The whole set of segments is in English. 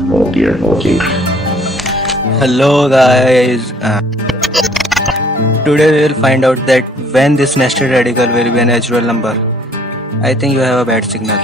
Okay, okay. Hello guys. Today we will find out that when this nested radical will be a natural number. I think you have a bad signal.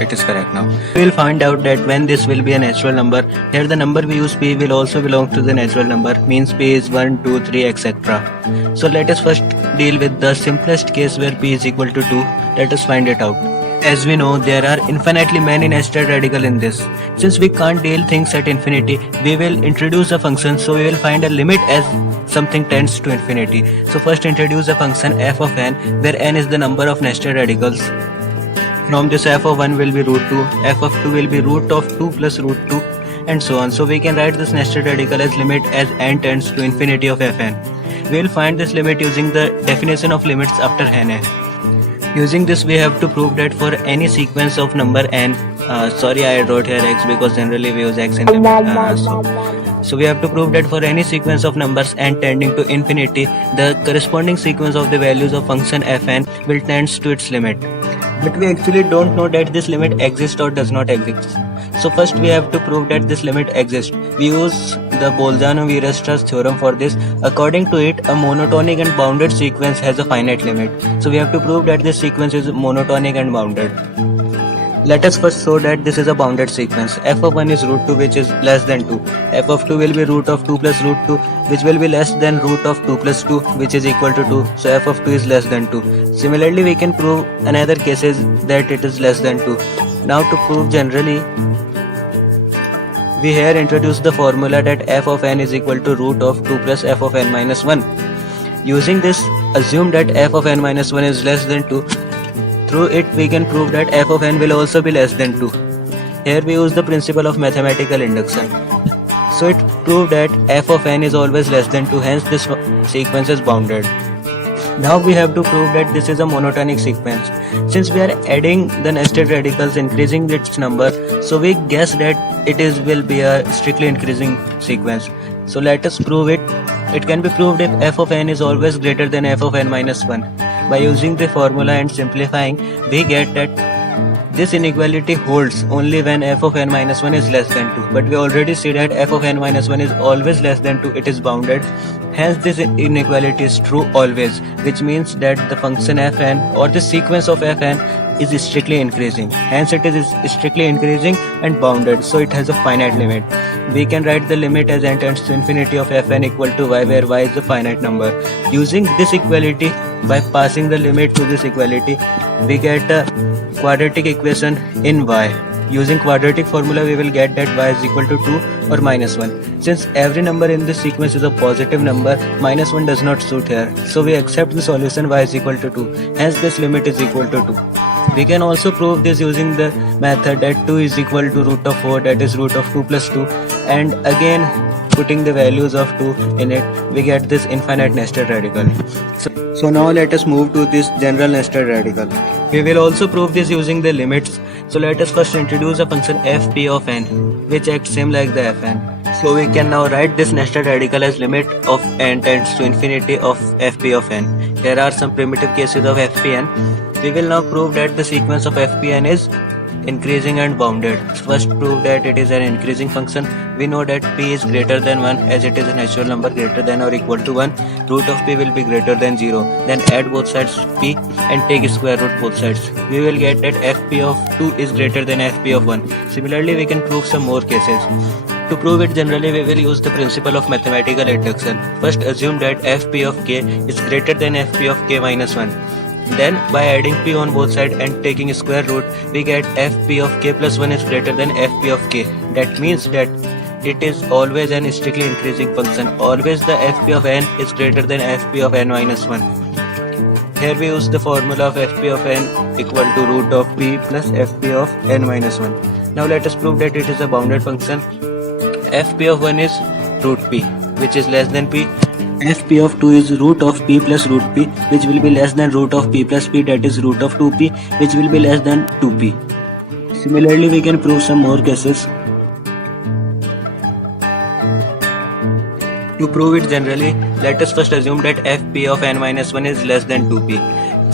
It is correct now. We will find out that when this will be a natural number. Here the number we use p will also belong to the natural number. Means p is 1, 2, 3, etc. So let us first deal with the simplest case where p is equal to 2. Let us find it out. As we know, there are infinitely many nested radical in this. Since we can't deal things at infinity, we will introduce a function, so we will find a limit as something tends to infinity. So first introduce a function f of n, where n is the number of nested radicals. From this f of 1 will be root 2, f of 2 will be root of 2 plus root 2, and so on. So we can write this nested radical as limit as n tends to infinity of fn. We will find this limit using the definition of limits after n. Using this, we have to prove that for any sequence of number n, sorry I wrote here x because generally we use x in so we have to prove that for any sequence of numbers n tending to infinity, the corresponding sequence of the values of function fn will tends to its limit. But we actually don't know that this limit exists or does not exist. So first we have to prove that this limit exists. We use the Bolzano-Weierstrass theorem for this. According to it, a monotonic and bounded sequence has a finite limit. So we have to prove that this sequence is monotonic and bounded. Let us first show that this is a bounded sequence. F of 1 is root 2, which is less than 2. F of 2 will be root of 2 plus root 2, which will be less than root of 2 plus 2, which is equal to 2. So f of 2 is less than 2. Similarly, we can prove another cases that it is less than 2. Now to prove generally, we here introduce the formula that f of n is equal to root of 2 plus f of n minus 1. Using this, assume that f of n minus 1 is less than 2. Through it, we can prove that f of n will also be less than 2. Here we use the principle of mathematical induction. So it proved that f of n is always less than 2, hence this sequence is bounded. Now we have to prove that this is a monotonic sequence. Since we are adding the nested radicals, increasing its number, so we guess that will be a strictly increasing sequence. So let us prove it. It can be proved if f of n is always greater than f of n minus 1. By using the formula and simplifying, we get that this inequality holds only when f of n minus 1 is less than 2. But we already see that f of n minus 1 is always less than 2, it is bounded. Hence this inequality is true always, which means that the function fn or the sequence of fn is strictly increasing. Hence it is strictly increasing and bounded, so it has a finite limit. We can write the limit as n tends to infinity of fn equal to y, where y is the finite number. Using this equality, by passing the limit to this equality, we get a quadratic equation in y. Using quadratic formula, we will get that y is equal to 2 or minus 1. Since every number in this sequence is a positive number, minus 1 does not suit here. So we accept the solution y is equal to 2. Hence this limit is equal to 2. We can also prove this using the method that 2 is equal to root of 4, that is root of 2 plus 2. And again, putting the values of 2 in it, we get this infinite nested radical. So now let us move to this general nested radical. We will also prove this using the limits. So let us first introduce a function fp of n, which acts same like the fn. So we can now write this nested radical as limit of n tends to infinity of fp of n. There are some primitive cases of fpn. We will now prove that the sequence of fpn is increasing and bounded. First prove that it is an increasing function. We know that p is greater than 1 as it is a natural number greater than or equal to 1. Root of p will be greater than 0. Then add both sides p and take square root both sides. We will get that fp of 2 is greater than fp of 1. Similarly, we can prove some more cases. To prove it generally, we will use the principle of mathematical induction. First assume that fp of k is greater than fp of k minus 1. Then by adding p on both sides and taking square root, we get fp of k plus 1 is greater than fp of k. That means that it is always an strictly increasing function. Always the fp of n is greater than fp of n minus 1. Here we use the formula of fp of n equal to root of p plus fp of n minus 1. Now let us prove that it is a bounded function. Fp of 1 is root p, which is less than p. Fp of 2 is root of p plus root p, which will be less than root of p plus p, that is root of 2p, which will be less than 2p. Similarly, we can prove some more cases. To prove it generally, let us first assume that fp of n minus 1 is less than 2p.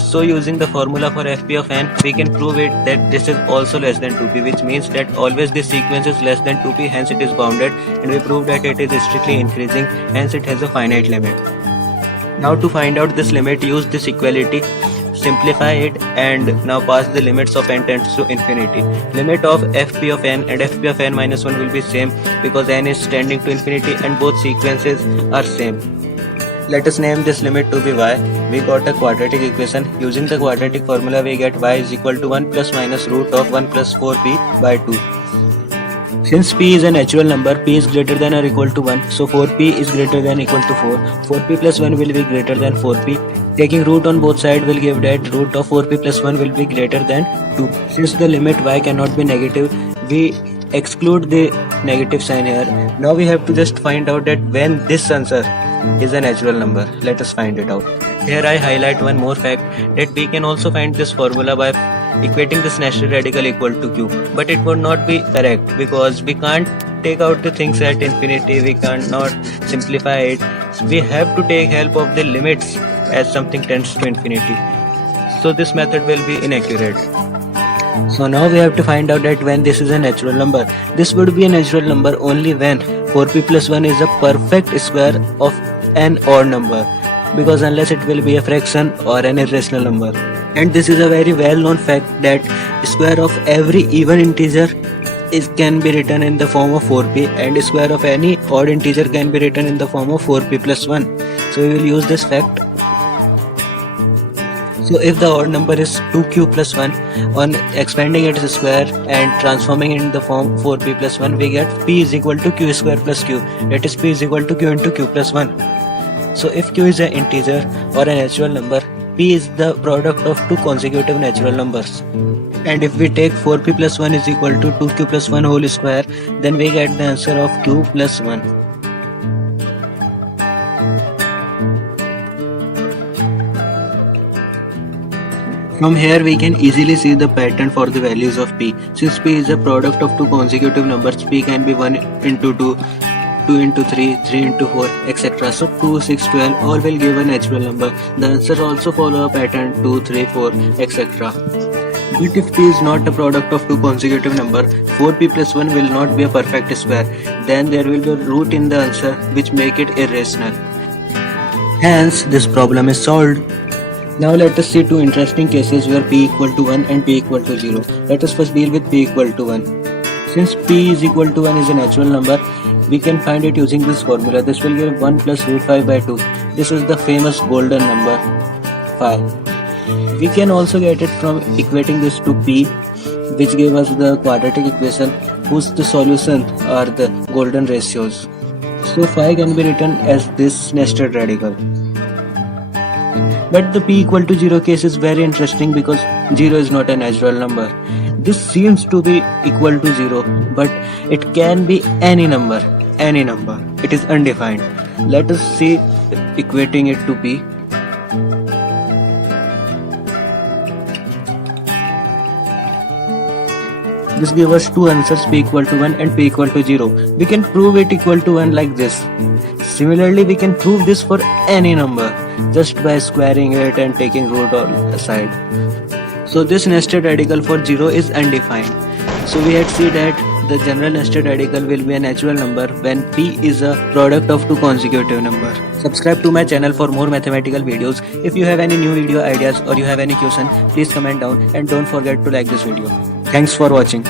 So using the formula for fp of n, we can prove it that this is also less than 2p, which means that always this sequence is less than 2p, hence it is bounded, and we prove that it is strictly increasing, hence it has a finite limit. Now to find out this limit, use this equality, simplify it, and now pass the limits of n tends to infinity. Limit of fp of n and fp of n minus 1 will be same because n is tending to infinity and both sequences are same. Let us name this limit to be y. We got a quadratic equation. Using the quadratic formula, we get y is equal to 1 plus minus root of 1 plus 4p by 2. Since p is a natural number, p is greater than or equal to 1, so 4p is greater than or equal to 4. 4p plus 1 will be greater than 4p. Taking root on both sides will give that root of 4p plus 1 will be greater than 2. Since the limit y cannot be negative, we exclude the negative sign here. Now we have to just find out that when this answer is a natural number. Let us find it out. Here I highlight one more fact, that we can also find this formula by equating this natural radical equal to q, but it would not be correct because we can't take out the things at infinity, we cannot simplify it. We have to take help of the limits as something tends to infinity, so this method will be inaccurate. So now we have to find out that when this is a natural number, this would be a natural number only when 4p plus 1 is a perfect square of an odd number, because unless it will be a fraction or an irrational number. And this is a very well known fact that square of every even integer can be written in the form of 4p, and square of any odd integer can be written in the form of 4p plus 1. So we will use this fact. So if the odd number is 2q plus 1, on expanding its square and transforming it in the form 4p plus 1, we get p is equal to q square plus q, that is p is equal to q into q plus 1. So if q is an integer or a natural number, p is the product of two consecutive natural numbers. And if we take 4p plus 1 is equal to 2q plus 1 whole square, then we get the answer of q plus 1. From here we can easily see the pattern for the values of p. Since p is a product of two consecutive numbers, p can be 1 into 2, 2 into 3, 3 into 4, etc. So 2, 6, 12 all will give a natural number. The answer also follow a pattern 2, 3, 4, etc. But if p is not a product of two consecutive number, 4p plus 1 will not be a perfect square. Then there will be a root in the answer which make it irrational. Hence this problem is solved. Now let us see two interesting cases where p equal to 1 and p equal to 0. Let us first deal with p equal to 1. Since p is equal to 1 is a natural number, we can find it using this formula. This will give 1 plus root 5 by 2. This is the famous golden number 5. We can also get it from equating this to p, which gave us the quadratic equation whose the solution are the golden ratios. So 5 can be written as this nested radical. But the p equal to 0 case is very interesting because 0 is not a natural number. This seems to be equal to 0, but it can be any number. It is undefined. Let us see equating it to p. This gives us two answers, p equal to 1 and p equal to 0. We can prove it equal to 1 like this. Similarly, we can prove this for any number just by squaring it and taking root on the side. So this nested radical for 0 is undefined. So we had seen that the general nested radical will be a natural number when p is a product of two consecutive numbers. Subscribe to my channel for more mathematical videos. If you have any new video ideas or you have any question, please comment down and don't forget to like this video. Thanks for watching.